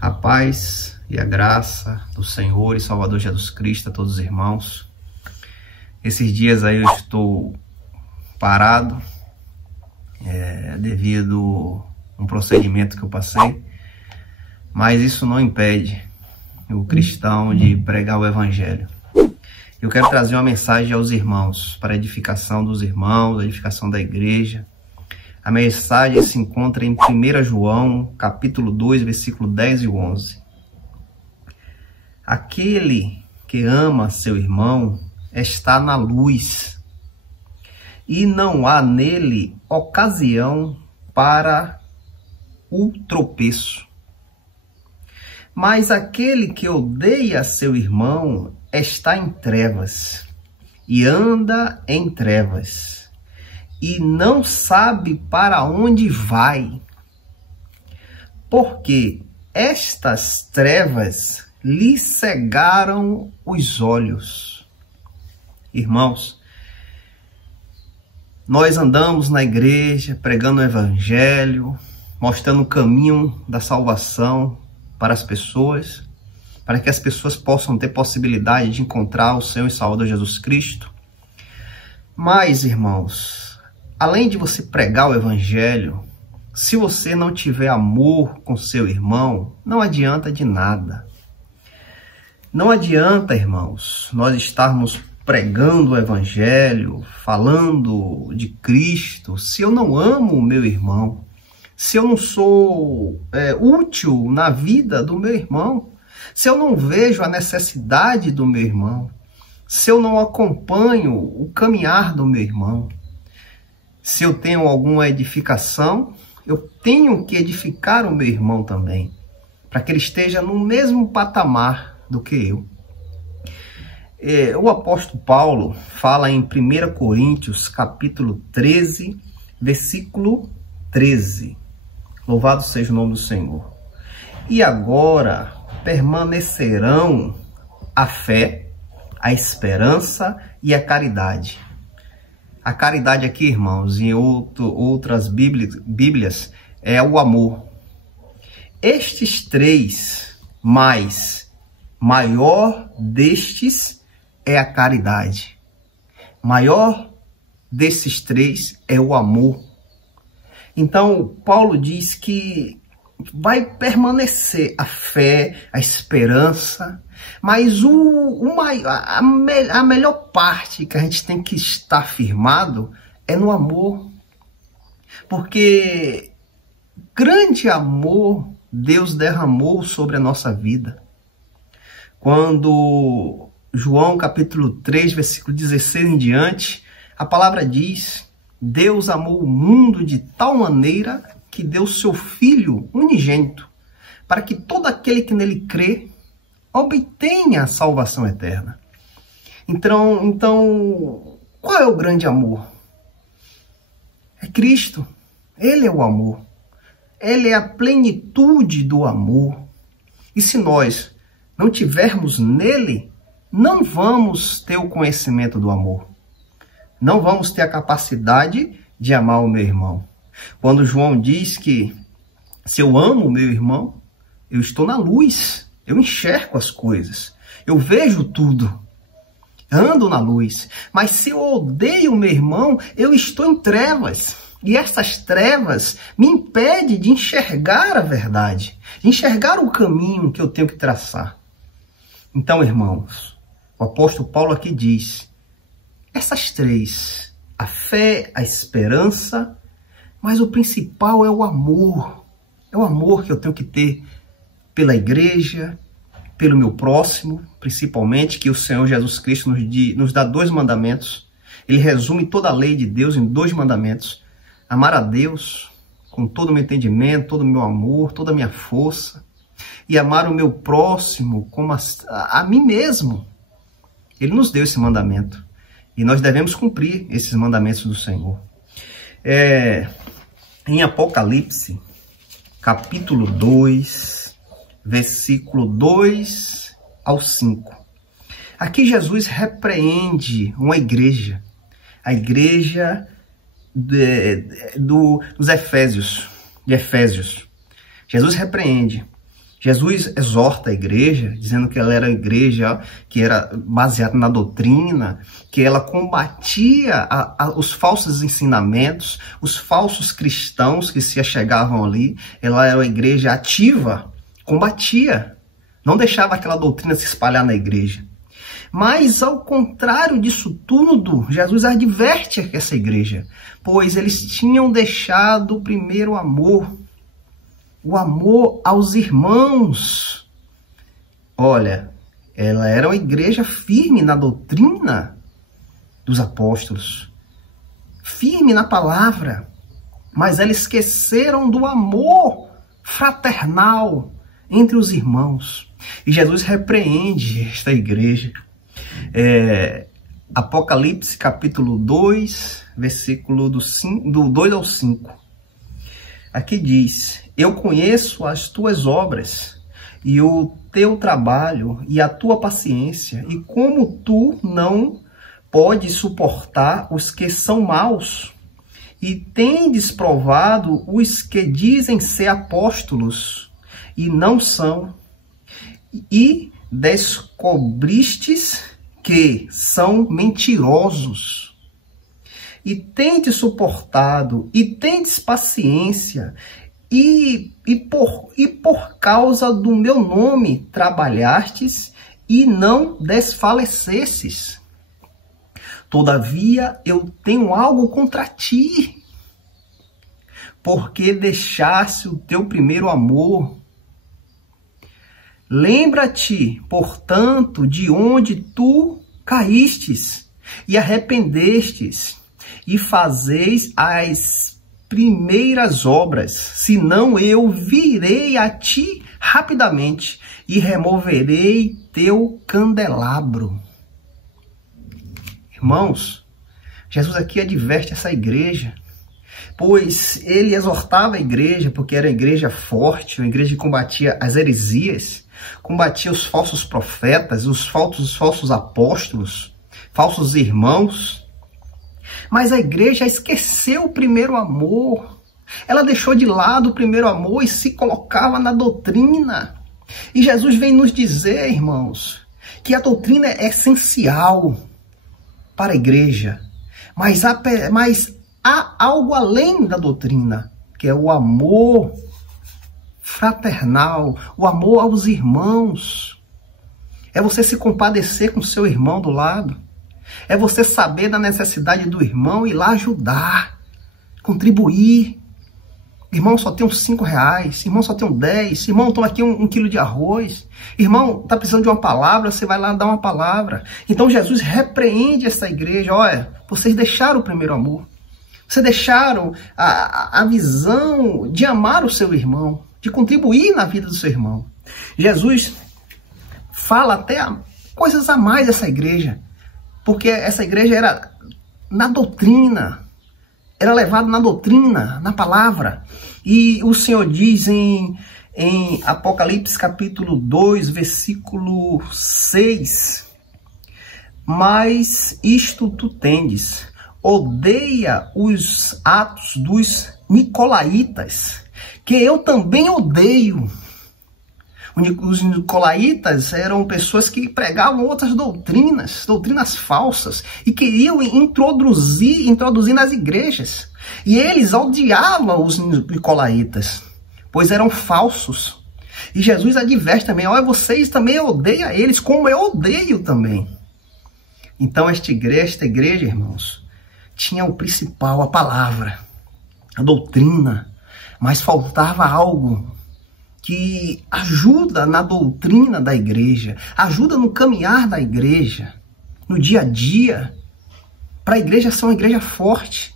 A paz e a graça do Senhor e Salvador Jesus Cristo a todos os irmãos. Esses dias aí eu estou parado devido a um procedimento que eu passei, mas isso não impede o cristão de pregar o Evangelho. Eu quero trazer uma mensagem aos irmãos, para a edificação dos irmãos, a edificação da igreja. A mensagem se encontra em 1 João, capítulo 2, versículo 10 e 11. Aquele que ama seu irmão está na luz, e não há nele ocasião para o tropeço. Mas aquele que odeia seu irmão está em trevas, e anda em trevas, e não sabe para onde vai, porque estas trevas lhe cegaram os olhos. Irmãos, nós andamos na igreja pregando o Evangelho, mostrando o caminho da salvação para as pessoas, para que as pessoas possam ter possibilidade de encontrar o Senhor e Salvador Jesus Cristo. Mas, irmãos, além de você pregar o Evangelho, se você não tiver amor com seu irmão, não adianta de nada. Não adianta, irmãos, nós estarmos pregando o Evangelho, falando de Cristo, se eu não amo o meu irmão, se eu não sou útil na vida do meu irmão, se eu não vejo a necessidade do meu irmão, se eu não acompanho o caminhar do meu irmão, se eu tenho alguma edificação, eu tenho que edificar o meu irmão também, para que ele esteja no mesmo patamar do que eu. O apóstolo Paulo fala em 1 Coríntios, capítulo 13, versículo 13. Louvado seja o nome do Senhor. E agora permanecerão a fé, a esperança e a caridade. A caridade aqui, irmãos, em outras Bíblias, é o amor. Estes três, mas maior destes é a caridade. Maior desses três é o amor. Então, Paulo diz que vai permanecer a fé, a esperança, mas a melhor parte que a gente tem que estar firmado é no amor. Porque grande amor Deus derramou sobre a nossa vida. Quando João capítulo 3, versículo 16 em diante, a palavra diz: Deus amou o mundo de tal maneira que deu seu Filho unigênito, para que todo aquele que nele crê obtenha a salvação eterna. Então, qual é o grande amor? É Cristo. Ele é o amor. Ele é a plenitude do amor. E se nós não tivermos nele, não vamos ter o conhecimento do amor. Não vamos ter a capacidade de amar o meu irmão. Quando João diz que se eu amo o meu irmão, eu estou na luz, eu enxergo as coisas, eu vejo tudo, ando na luz. Mas se eu odeio o meu irmão, eu estou em trevas. E estas trevas me impedem de enxergar a verdade, de enxergar o caminho que eu tenho que traçar. Então, irmãos, o apóstolo Paulo aqui diz: essas três, a fé, a esperança, mas o principal é o amor. É o amor que eu tenho que ter pela igreja, pelo meu próximo, principalmente, que o Senhor Jesus Cristo nos dá 2 mandamentos. Ele resume toda a lei de Deus em 2 mandamentos. Amar a Deus com todo o meu entendimento, todo o meu amor, toda a minha força. E amar o meu próximo como a mim mesmo. Ele nos deu esse mandamento. E nós devemos cumprir esses mandamentos do Senhor. Em Apocalipse, capítulo 2, versículo 2 ao 5. Aqui Jesus repreende uma igreja. A igreja dos Efésios. Jesus repreende. Jesus exorta a igreja, dizendo que ela era a igreja que era baseada na doutrina, que ela combatia os falsos ensinamentos, os falsos cristãos que se achegavam ali. Ela era uma igreja ativa, combatia, não deixava aquela doutrina se espalhar na igreja. Mas, ao contrário disso tudo, Jesus adverte essa igreja, pois eles tinham deixado o primeiro amor, o amor aos irmãos. Olha, ela era uma igreja firme na doutrina dos apóstolos, firme na palavra, mas eles esqueceram do amor fraternal entre os irmãos. E Jesus repreende esta igreja. Apocalipse capítulo 2, versículo do 2 ao 5. Aqui diz: eu conheço as tuas obras e o teu trabalho e a tua paciência, e como tu não podes suportar os que são maus, e tendes provado os que dizem ser apóstolos e não são, e descobristes que são mentirosos. E tendes suportado, e tendes paciência, e por causa do meu nome trabalhastes e não desfalecesses. Todavia eu tenho algo contra ti, porque deixaste o teu primeiro amor. Lembra-te, portanto, de onde tu caístes, e arrependestes, e fazeis as primeiras obras, senão eu virei a ti rapidamente, e removerei teu candelabro. Irmãos, Jesus aqui adverte essa igreja, pois ele exortava a igreja, porque era uma igreja forte, uma igreja que combatia as heresias, combatia os falsos profetas, os falsos apóstolos, falsos irmãos. Mas a igreja esqueceu o primeiro amor. Ela deixou de lado o primeiro amor e se colocava na doutrina. E Jesus vem nos dizer, irmãos, que a doutrina é essencial para a igreja. Mas há algo além da doutrina, que é o amor fraternal, o amor aos irmãos. É você se compadecer com o seu irmão do lado. É você saber da necessidade do irmão e ir lá ajudar, contribuir. Irmão, só tem uns 5 reais. Irmão, só tem um 10. Irmão, toma aqui um quilo de arroz. Irmão, está precisando de uma palavra, você vai lá dar uma palavra. Então Jesus repreende essa igreja. Olha, vocês deixaram o primeiro amor. Vocês deixaram a visão de amar o seu irmão, de contribuir na vida do seu irmão. Jesus fala até coisas a mais dessa igreja, porque essa igreja era na doutrina, era levada na doutrina, na palavra. E o Senhor diz em Apocalipse capítulo 2, versículo 6, mas isto tu tendes, odeia os atos dos nicolaítas, que eu também odeio. Os nicolaítas eram pessoas que pregavam outras doutrinas falsas, e queriam introduzir nas igrejas. E eles odiavam os nicolaítas, pois eram falsos. E Jesus adverte também: olha, vocês também odeiam eles, como eu odeio também. Então esta igreja, irmãos, tinha o principal, a palavra, a doutrina, mas faltava algo que ajuda na doutrina da igreja, ajuda no caminhar da igreja, no dia a dia, para a igreja ser uma igreja forte.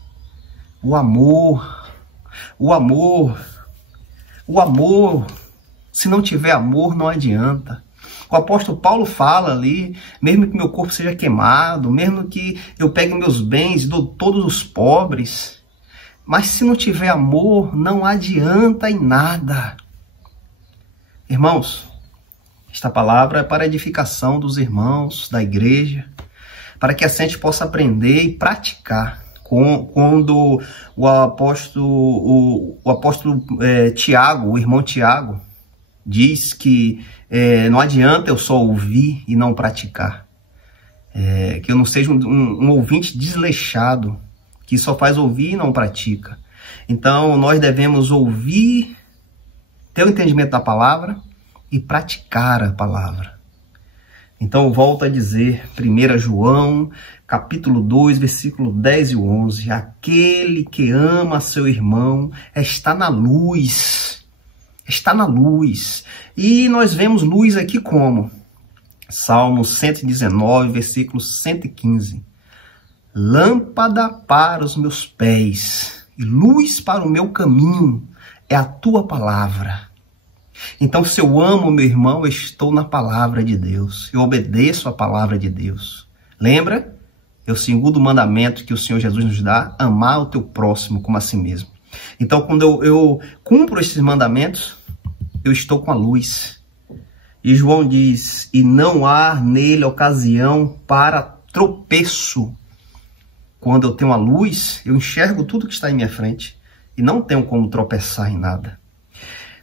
O amor. Se não tiver amor, não adianta. O apóstolo Paulo fala ali: mesmo que meu corpo seja queimado, mesmo que eu pegue meus bens e dou todos os pobres, mas se não tiver amor, não adianta em nada. Irmãos, esta palavra é para a edificação dos irmãos, da igreja, para que a gente possa aprender e praticar. Quando o apóstolo Tiago, o irmão Tiago, diz que não adianta eu só ouvir e não praticar. Que eu não seja um ouvinte desleixado, que só faz ouvir e não pratica. Então, nós devemos ouvir, ter o entendimento da palavra e praticar a palavra. Então, eu volto a dizer, 1 João, capítulo 2, versículo 10 e 11. Aquele que ama seu irmão está na luz. Está na luz. E nós vemos luz aqui como? Salmo 119, versículo 115. Lâmpada para os meus pés e luz para o meu caminho é a tua palavra. Então, se eu amo meu irmão, eu estou na palavra de Deus. Eu obedeço a palavra de Deus. Lembra? É o segundo mandamento que o Senhor Jesus nos dá, amar o teu próximo como a si mesmo. Então, quando eu cumpro esses mandamentos, eu estou com a luz. E João diz, e não há nele ocasião para tropeço. Quando eu tenho a luz, eu enxergo tudo que está em minha frente e não tenho como tropeçar em nada.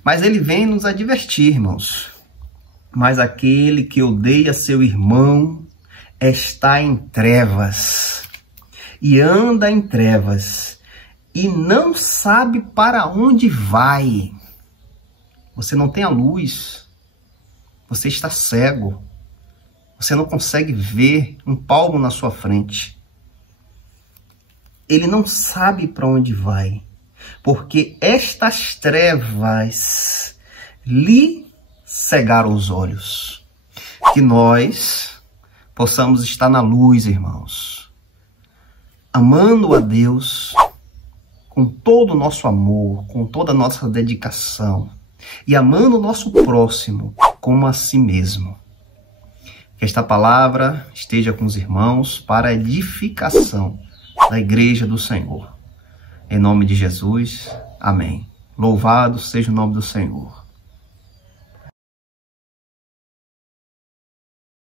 Mas ele vem nos advertir, irmãos. Mas aquele que odeia seu irmão está em trevas e anda em trevas e não sabe para onde vai. Você não tem a luz. Você está cego. Você não consegue ver um palmo na sua frente. Ele não sabe para onde vai, porque estas trevas lhe cegaram os olhos. Que nós possamos estar na luz, irmãos, amando a Deus com todo o nosso amor, com toda a nossa dedicação e amando o nosso próximo como a si mesmo. Que esta palavra esteja com os irmãos para a edificação da igreja do Senhor. Em nome de Jesus, amém. Louvado seja o nome do Senhor.